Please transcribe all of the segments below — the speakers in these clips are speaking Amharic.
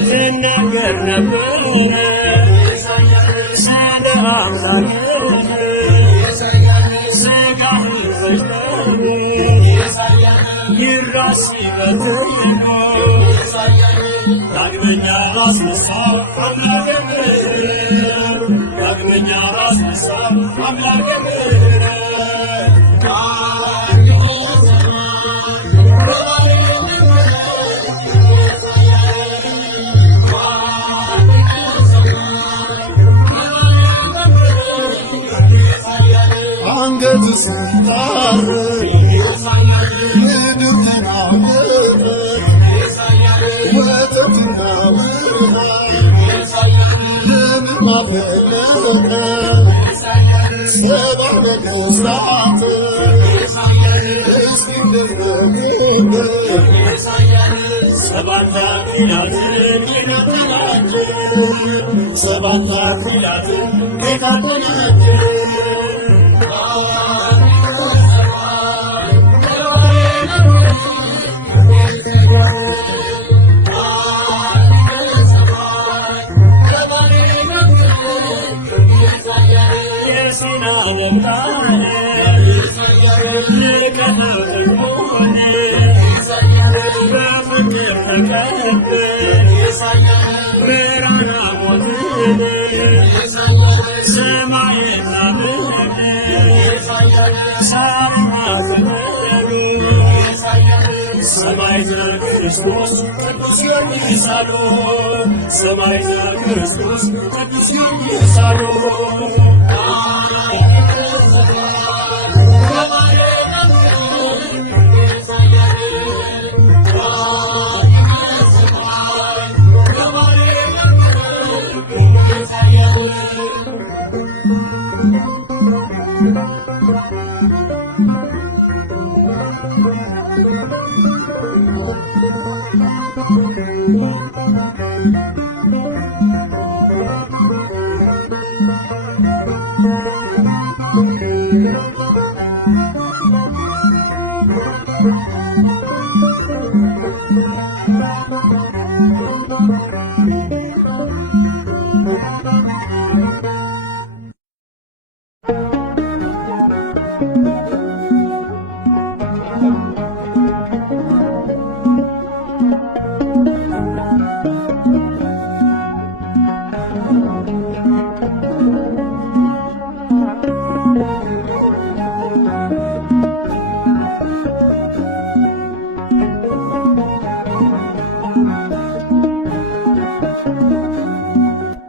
ልናገር ነበር ስለ አምላክህ ሥጋህን በደም ይራስ በትልቁ ዳግመኛ አስነሳው አምላክህ ዳግመኛ አስነሳው አምላክህ አንገቱ ስታርቅ ምድር ተናወጠ ወተትና ደምም አፈለቀ ሰብአ ነገሥታት እስኪደረጉበት ሰባት አክሊላትን ጌታ ተናገረ ሰባት አክሊላትን ጌታ ተናገረ የሲና ደብዳቤ ልቀትሆነ በፍቅር ተቀበል ብርሃነ ሞትን ሰማይና ምድር ሳርና ቅጠሉ ሰማዕተ ክርስቶስ ቅዱስ ጊዮርጊስ አሉ ሰማዕተ ክርስቶስ ቅዱስ ጊዮርጊስ አሉ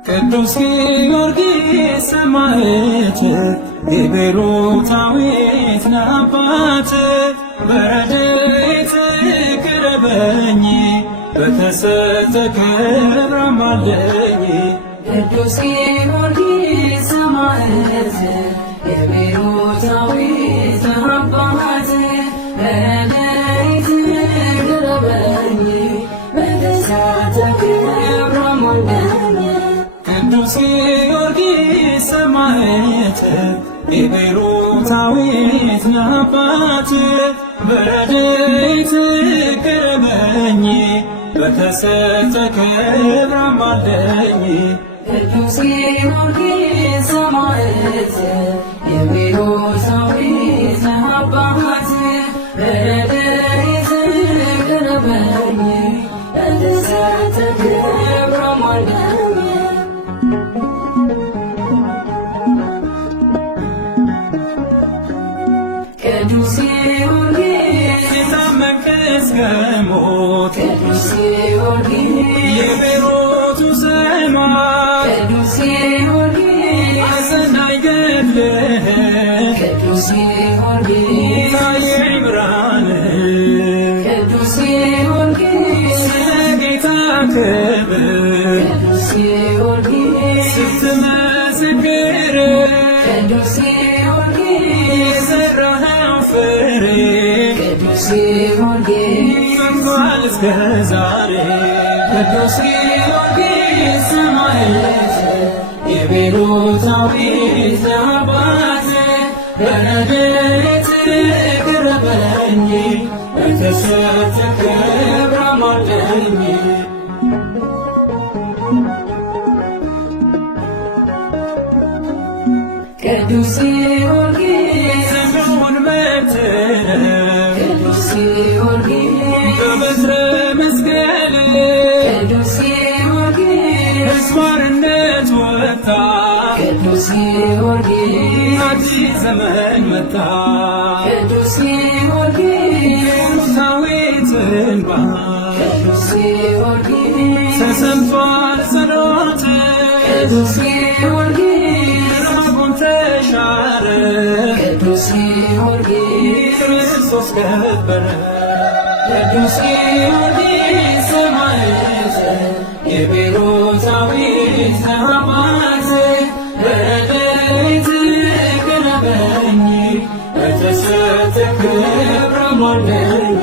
ቅዱስ ጊዮርጊስ ሰማዕት የቤሮታዊት አባት በረድኤት ቅረበኝ በተሰጠ ክብር አማልደኝ ቅዱስ ጊዮርጊስ ሰማዕት የቤሮታዊት አባት በረድኤት ቅረበኝ በተሰጠ ክብር አማልደኝ ቅዱስ ጊዮርጊስ ሰማዕት የቤሮታዊት አባት በረድኤት ቅረበኝ በተሰጠ ክብር አማልደኝ ቅዱስ ጊዮርጊስ ሰማዕት የቤሮታዊት አባት በረድኤት ቅረበኝ በተሰጠ ክብር አማልደኝ ቅዱስ ጊዮርጊስ ሲታመቅ እስከ ሞት ቅዱስ ጊዮርጊስ የቤሮቱ ሰማዕት ቅዱስ ጊዮርጊስ አሰናይ ገድልህ ቅዱስ ጊዮርጊስ ታየኝ ብርሃን ቅዱስ ጊዮርጊስ ስለ ጌታ ክብር ቅዱስ ጊዮርጊስ ስትመሰክር ቅዱስ ጊዮርጊስ የሠራኸው ፍሬ ቅዱስ ጊዮርጊስ ጸንቷል እስከ ዛሬ ቅዱስ ጊዮርጊስ ሰማዕት የቤሮታዊት አባት በረድኤት ቅረበኝ በተሰጠ ክብር አማልደኝ ቅዱስ ጊዮርጊስ ዘመኑን መትረው ቅዱስ ጊዮርጊስ በበትረ መስቀል ቅዱስ ጊዮርጊስ ከስዋርነት ወጣ ቅዱስ ጊዮርጊስ አዲስ ዘመን መጣ ቅዱስ ጊዮርጊስ ዳዊት እንባ ቅዱስ ጊዮርጊስ ተሰምቷል ጸሎት ቅዱስ ጊዮርጊስ ራቡን ተሻረ ቅዱስ ጊዮርጊስ ክርስቶስ ከበረ ቅዱስ ጊዮርጊስ ሰማዕት የቤሮታዊት አባት በረድኤት ቅረበኝ በተሰጠ ክብር አሟላኝ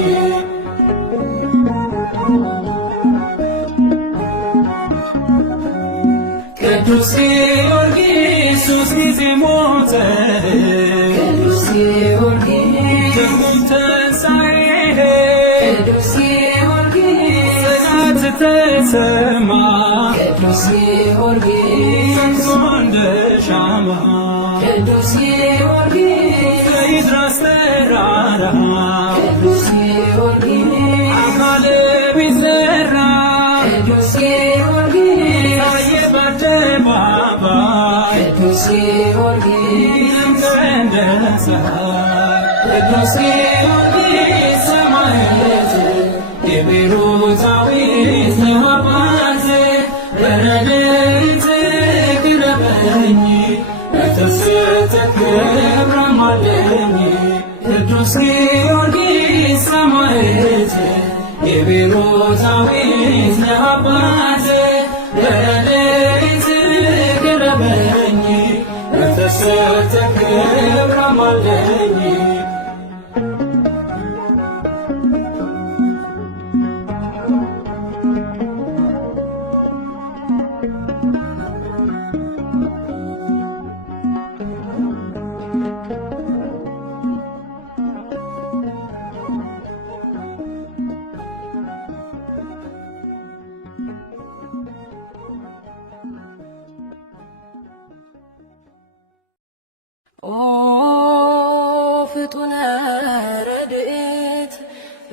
ቅዱስ ጊዮርጊስ ሦስት ጊዜ ሞተ ቅዱስ ጊዮርጊስ ደግሞም ተንሣኤ ቅዱስ ጊዮርጊስ ጽናት ተሰማ ቅዱስ ጊዮርጊስ ጸንቶ እንደ ሻማ ቅዱስ ጊዮርጊስ በይድራስ ተራራ ቅዱስ ጊዮርጊስ አካለ ቢዘራ ቅዱስ ጊዮርጊስ ታየ በአደባባይ ቅዱስ ጊዮርጊስ ደምቀ እንደ ፀሐይ ቅዱስ ጊዮርጊስ ሰማዕት የቤሮታዊት አባት በረድኤት ቅረበኝ በተሰጠ ክብር አሟላኝ ቅዱስ ጊዮርጊስ ሰማዕት የቤሮታዊት አባት በረድኤት ቅረበኝ በተሰጠ ክብር አሟላኝ ኦ ፍጡነ ረድኤት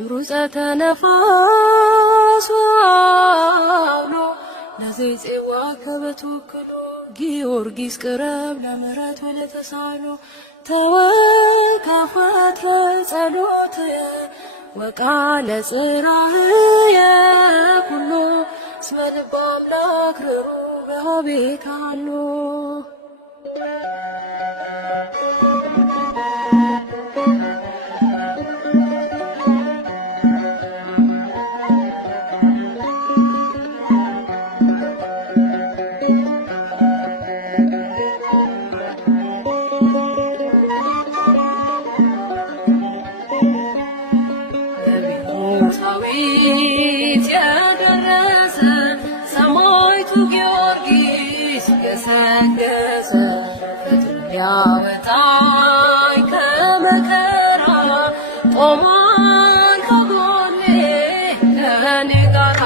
ሩፀተ ነፋስ አውሎ ለዘይፄዋ ከበትወክሎ ጊዮርጊስ ቅረብ ለምሕረት ወለተሳሎ ተወከፈትረ ጸሎትየ ወቃለ ጽራህየ ኩሎ እስመ ልበ አምላክ ርሩዕ በኀቤከ ሀሎ ቤሮታዊት የደረሰ ሰማዕቱ ጊዮርጊስ ገሰገሰ ፈጥኖ ሊያወጣኝ ከመከራ ቆሟል ከጎኔ ከእኔ ጋራ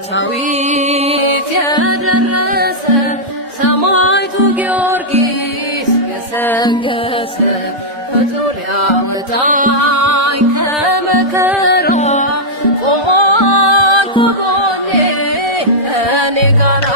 ቤሮታዊት የደረሰ ሰማዕቱ ጊዮርጊስ ገሰገሰ ፈጥኖ ሊያወጣኝ ከመከራ ቆሟል ከጎኔ ከእኔ ጋራ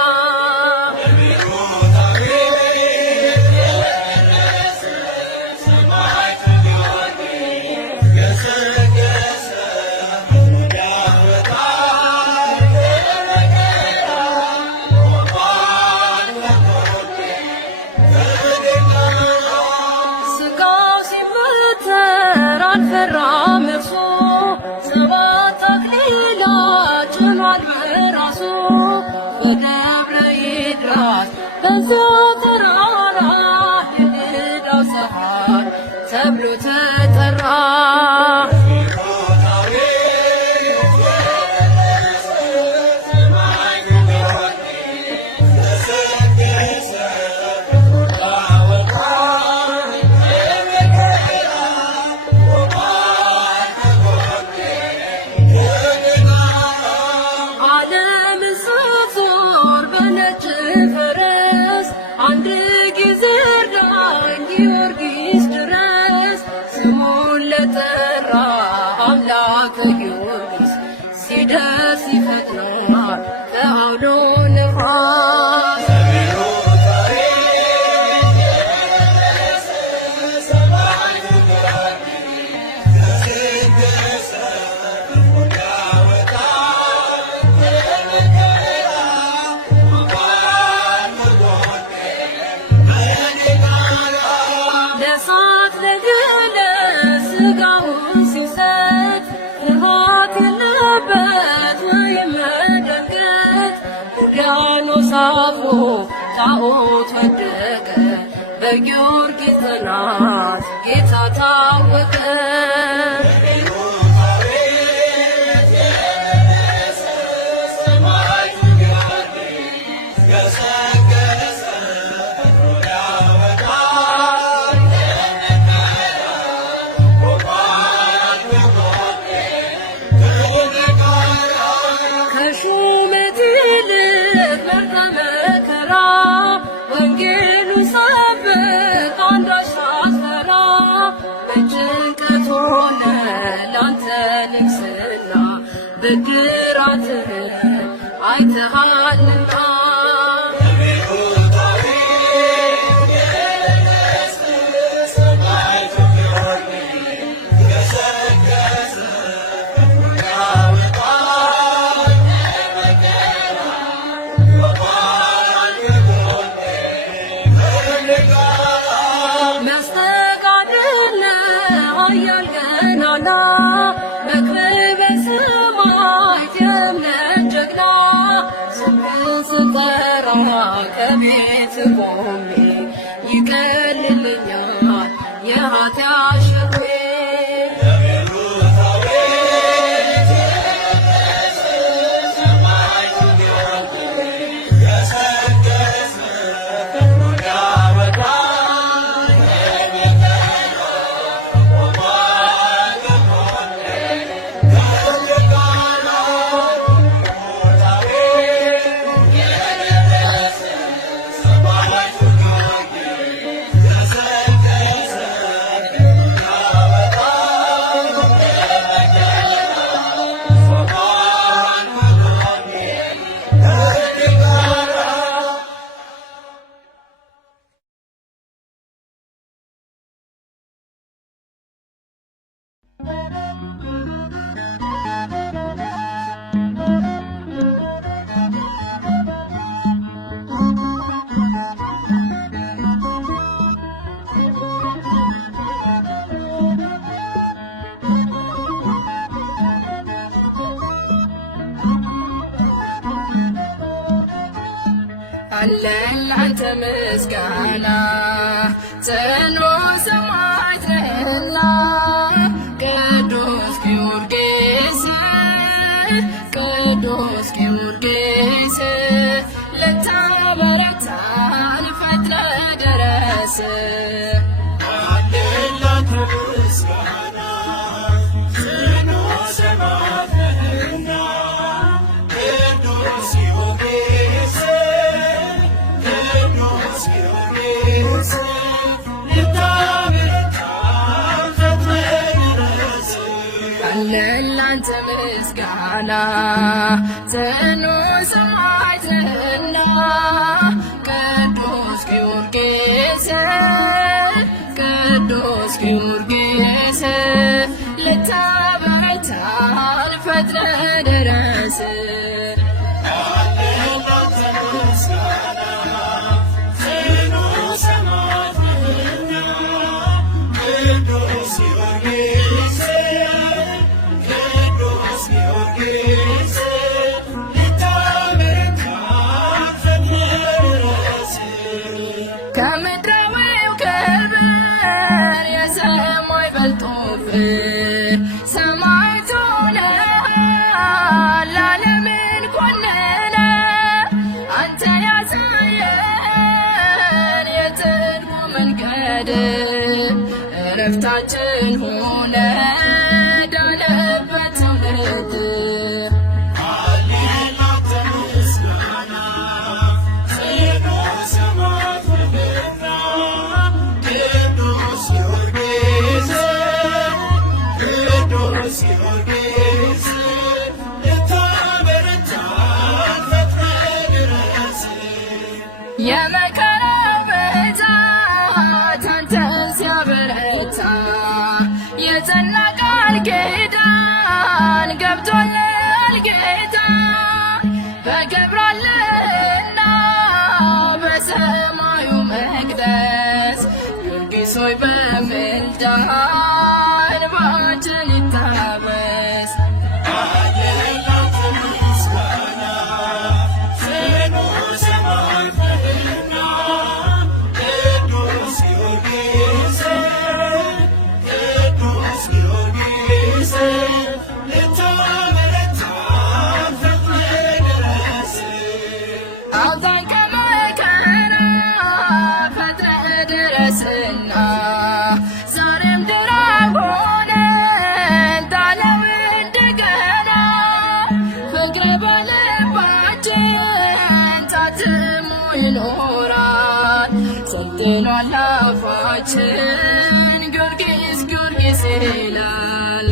ስጋው ሲመተር አልፈራም እርሱ ሰባት አክሊላት ጭኗል በራሱ በደብረ ይድራስ በዚያ ተራራ የልዳው ፀሐይ ተብሎ ተጠራ። ሞገስ ይፈጥናል ከአውሎ ነፋስ ለእሳት ለገለ ሥጋውን ሲሰጥ ፍርሃት የለበት ወይም መደንገጥ ውቅያኖስ አልፎ ጣዖት ወደቀ በጊዮርጊስ ጽናት ጌታ ታወቀ። ከሹመት ይልቅ መርጠ መከራ ወንጌሉ ሰብክ አንዳች ሳትፈራ በጭንቀት ሆነ ላንተ ንግሥና ብድራትህን አይተሃልና መስተጋድል ኃያል ገናና መክብበ ሰማዕት የእምነት ጀግና ስምህን ስጠራ ከቤት ቆሜ ይቀልልኛል የኃጢአት ሸክሜ። አለን ላንተ ምስጋና ጽኑ ሰማዕት ነህና ቅዱስ ጊዮርጊስ ቅዱስ ጊዮርጊስ ልታበረታን ፈጥነህ ድረስ። አለን ላንተ ምስጋና ጽኑ ሰማዕት ነህና ቅዱስ ጊዮርጊስ አለን ላንተ ምስጋና ጽኑ ሰማዕት ነህና ቅዱስ ጊዮርጊስ ቅዱስ ጊዮርጊስ ልታበረታን ፈጥነህ ድረስ። ከምድራዊው ክብር የሰማይ በልጦ ፍቅር ሰማዕት ሆነሃል ዓለምን ኮንነህ አንተ ያሳየን የጽድቁ መንገድ እረፍታችን ሆነ ዳነበት ትውልድ። የመከራው ብዛት አንተን ሲያበረታ የጸና ቃል ኪዳን ገብቶልሃል ጌታ በክብራለህና በሰማዩ መቅደስ ጊዮርጊስ ሆይ በምልጃህ እንባችን ይታበስ። አውጣን ከመከራ ፈጥነህ ድረስና ዛሬም ድራብ ሆነን ጣለው እንደገና ፍቅርህ በልባችን ታትሞ ይኖራል ሰልጥኗል አፋችን ጊዮርጊስ ጊዮርጊስ ይላል።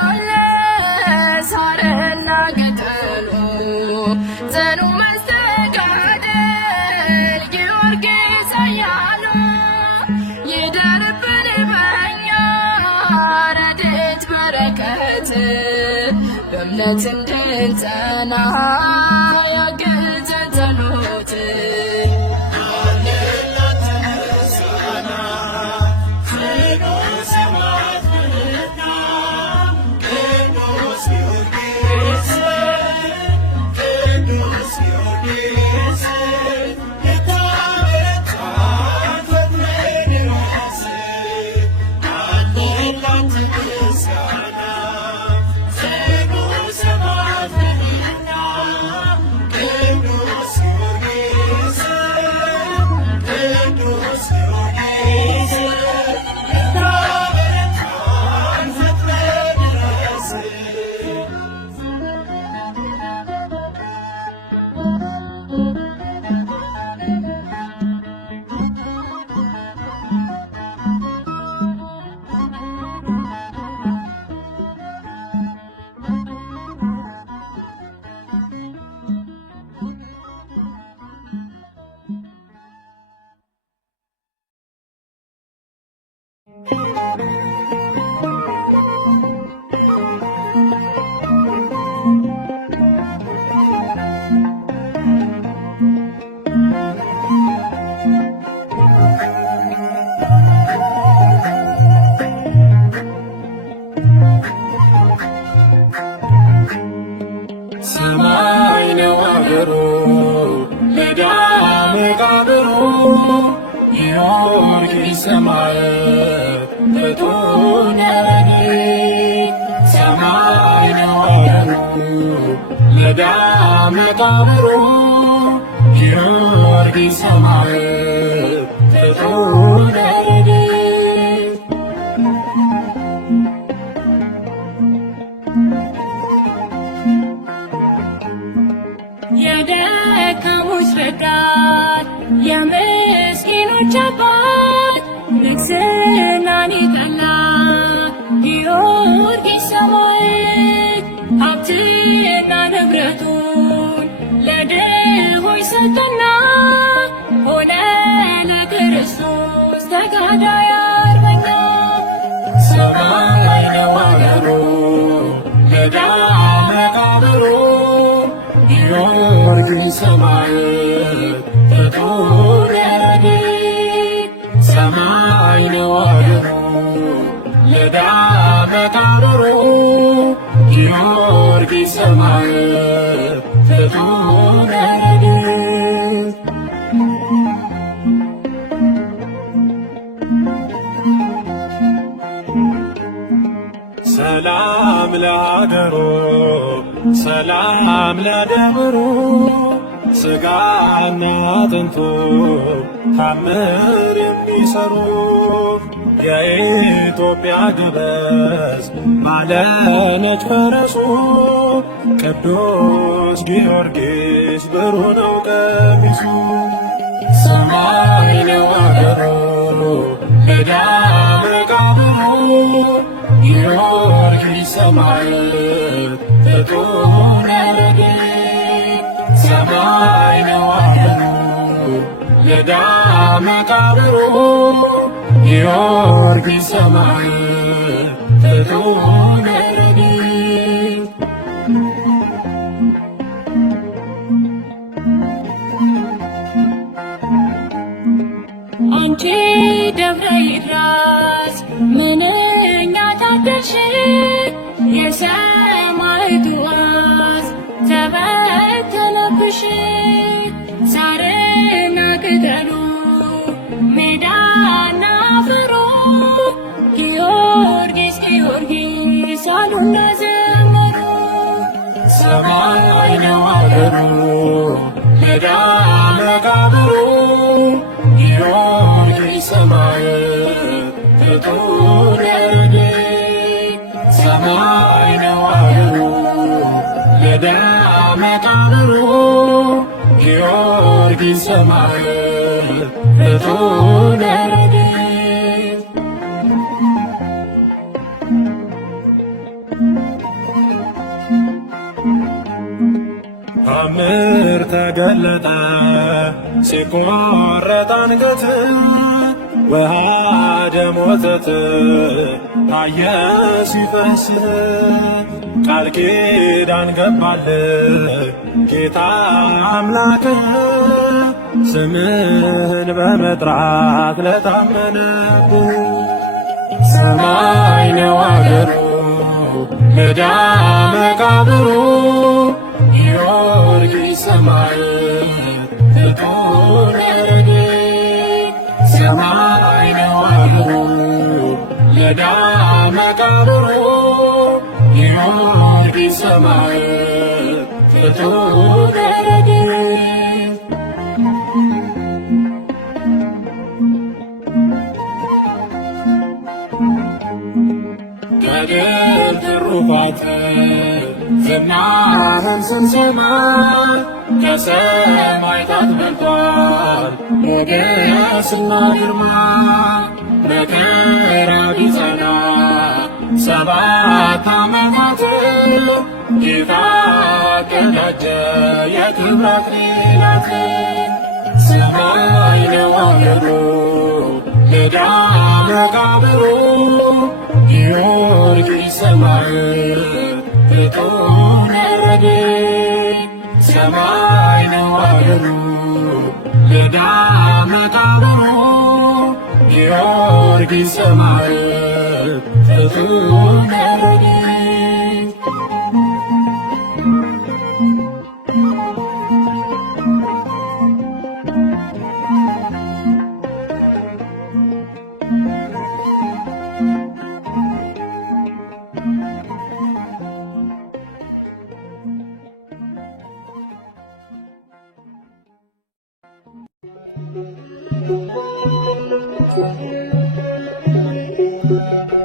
የመሰከሩልህ ሳርና ቅጠሉ ጽኑ መስተጋድል ጊዮርጊስ ኃያሉ ይደርብን በኛ ረድኤት በረከት በእምነት እንድንጸና ያግዘን ጸሎት። ሰማይ ነው አገሩ ሜዳ መቃብሩ ጊዮርጊስ ሰማዕት ፍጡነ ረድኤት። ሰማይ ነው አገሩ ሜዳ መቃብሩ ጊዮርጊስ ሰማዕት ፍጡነ ረድኤት። የደካሞች ረዳት የምስኪኖች አባት ንግሥናን የጠላ ጊዮርጊስ ሰማዕት ሀብትና ንብረቱን ለድሆች ሰጠና ሆነ ለክርስቶስ ተጋዳይ አርበኛ። ሰማይ ነው አገሩ ሜዳ መቃብሩ ጊዮርጊስ ሰማዕት ፍጡነ ረድኤት። ሰማይ ነው አገሩ ሜዳ መቃብሩ ጊዮርጊስ ሰማዕት ፍጡነ ረድኤት። ሰላም ለአገሩ ሰላም ለደብሩ ሥጋና አጥንቱ ታምር የሚሰሩ የኢትዮጵያ ጎበዝ ባለነጭ ፈረሱ ቅዱስ ጊዮርጊስ ብሩህ ነው ቀሚሱ። ሰማይ ነው አገሩ ሜዳ መቃብሩ ጊዮርጊስ ሰማዕት ፍጡነ ረድኤት። ሰማይ ነው አገሩ ሜዳ መቃብሩ ጊዮርጊስ ሰማዕት ፍጡነ ረድኤት። አንቺ ደብረ ይድራስ ምንኛ ታደልሽ የሰማዕቱ ዋስ ተበተነብሽ። ሳርና ቅጠሉ ሜዳና አፈሩ ጊዮርጊስ ጊዮርጊስ አሉና ዘመሩ። ሰማይ ነው አገሩ ሜዳ መቃብሩ ጊዮርጊስ ሰማዕት ፍጡነ ረድኤት። ሰማይ ነው አገሩ ሜዳ መቃብሩ ጊዮርጊስ ሰማዕት ፍጡነ ረድኤት። ታምር ተገለጠ ሲቆረጥ አንገት ውሃ ደም ወተት ታየ ሲፈስ ቃል ኪዳን ገባልህ ጌታ አምላክህ ስምህን በመጥራት ለታመነብህ። ሰማይ ነው አገሩ ሜዳ መቃብሩ ጊዮርጊስ ሰማዕት ፍጡነ ረድኤት። ሰማይ ነው አገሩ ሜዳ መቃብሩ ጊዮርጊስ ሰማዕት ፍጡነ ረድኤት። ከድል ትሩፋት ዝናህን ስንሰማ ከሰማዕታት በልጧል ሞገስና ግርማ። መከራ ቢጸና 7 ዓመታት ጌታ ቀዳጀ የክብር አክሊላት። ሰማይ ነው አገሩ ሜዳ መቃብሩ ጊዮርጊስ ሰማዕት ፍጡነ ረድኤት። ሰማይ ነው አገሩ ሜዳ መቃብሩ ጊዮርጊስ ሰማዕት ፍጡነ ረድኤት።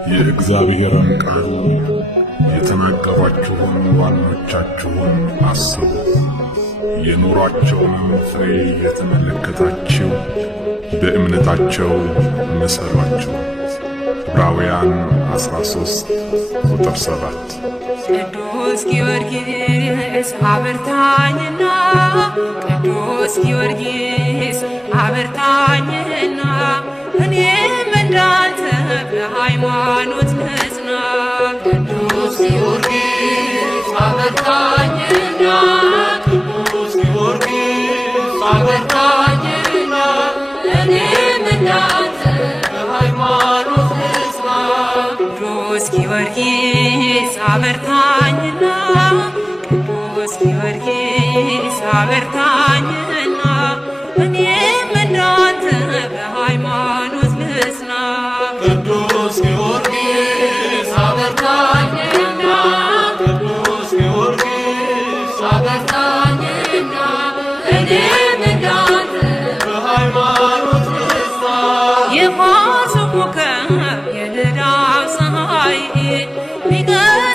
የእግዚአብሔርን ቃል የተናገሯችሁን ዋኖቻችሁን አስቡ። የኑሯቸውን ፍሬ የተመለከታችሁ በእምነታቸው ምሰሏቸው። ዕብራውያን 13 ቁጥር 7። ቅዱስ ጊዮርጊስ አበርታኝና ቅዱስ ጊዮርጊስ አበርታኝና እኔም እንዳንተ በሃይማኖት ልጽና። ቅዱስ ጊዮርጊስ አበርታኝና ቅዱስ ጊዮርጊስ አበርታኝና እኔም እንዳንተ በሃይማኖት ልጽና። ቅዱስ ጊዮርጊስ አበርታኝና ቅዱስ ጊዮርጊስ አበርታኝና እኔም እንዳንተ በሃይማኖት ልጽና። ቅዱስ ጊዮርጊስ አበርታኝና ቅዱስ ጊዮርጊስ አበርታኝና እኔም እንዳንተ በሃይማኖት ልጽና። የፋሲካ ፀሐይ ሊቀ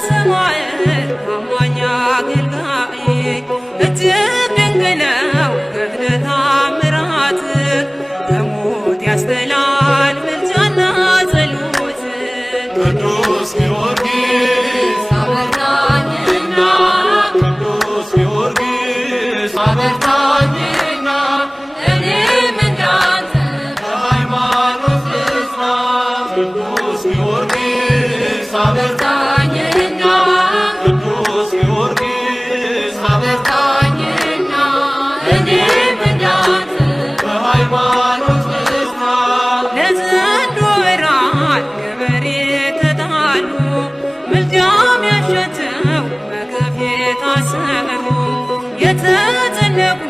ሰማዕት ታማኝ አገልጋይ እጅግ ድንቅ ነው ገድለ ተአምራትህ ከሞት ያስጥላል ምልጃና ጸሎት ቅዱስ ጊዮርጊስ አበርታኝና ቅዱስ ጊዮርጊስ አበርታኝና እኔም እንዳንተ በሃይማኖት ልጽና ቅዱስ ጊዮርጊስ አበርታኝና ቅዱስ ጊዮርጊስ አበርታኝና እኔም እንዳንተ በሃይማኖት ልጽና ለዘንዶ ብርሃን ገበሬ ተጣሉ ምልጃም ያሻቸው በግፍ የታሰሩ የተጨነቁ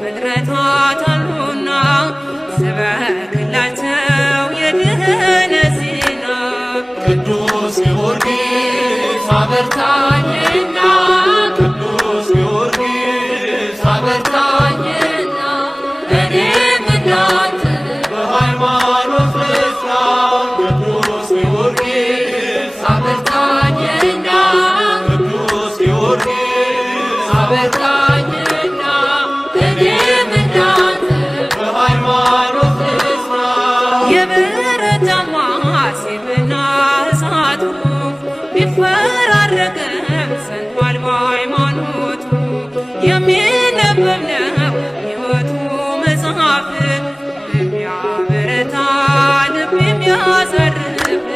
ፍጥረታት አሉና ስበክላቸው የድኅነት ዜና ቅዱስ ጊዮርጊስ አበርታኝና ቅዱስ ጊዮርጊስ አበርታኝና እኔም እንዳንተ በሃይማኖት ልጽና ቅዱስ ጊዮርጊስ አበርታኝና ቅዱስ ጊዮርጊስ አበርታኝና እኔም እንዳንተ በሃይማኖት ልጽና የበረታማ ሴትና እሳቱ ቢፈራረቅም ጸንቷል በሃይማኖቱ የሚነበብ ነው ሕይወቱ መጽሐፍ የሚያበረታ ልብ የሚያሳርፍ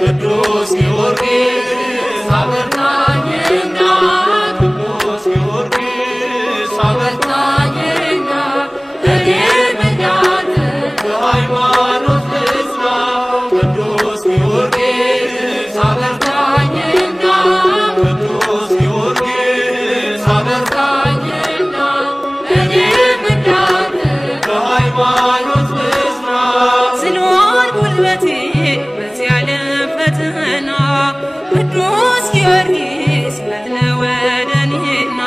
ቅዱስ ጊዮርጊስ አበርታኝና ቅዱስ ጊዮርጊስ አበርታኝና እኔም እንዳንተ በሃይማኖት ልጽና ቅዱስ ጊዮርጊስ አበርታኝና ቅዱስ ጊዮርጊስ አበርታኝና እኔም እንዳንተ በሃይማኖት ልጽና ዝሏል ጉልበቴ በዚህ ዓለም ፈተና ቅዱስ ጊዮርጊስ ፈጥነ ወደ እኔና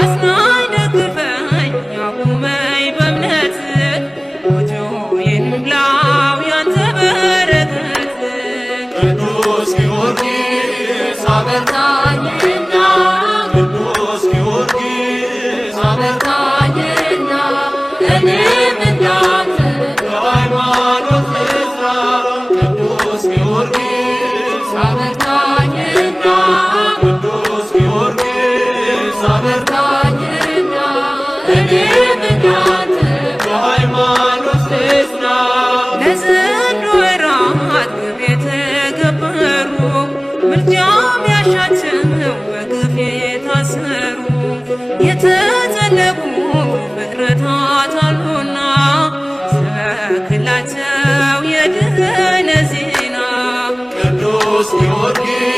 አጽናኝ ደግፈኝ አቁመኝ በእምነት ጎጆዬን ሙላው ያንተ በረከት ቅዱስ ጊዮርጊስ አበርታኝና ቅዱስ ጊዮርጊስ አበርታኝና እኔም እንዳንተ በሃይማኖት ልጽና ቅዱስ ጊዮርጊስ አበርታኝና ቅዱስ ጊዮርጊስ አበርታኝና እኔም እንዳንተ በሃይማኖት ልጽና ለዘንዶ እራት ግፍ የተገበሩ ምልጃም ያሻቸው በግፍ የታሰሩ የተጨነቁ ፍጥረታት አሉና ስበክላቸው የድኅነት ዜና ቅዱስ ጊዮርጊስ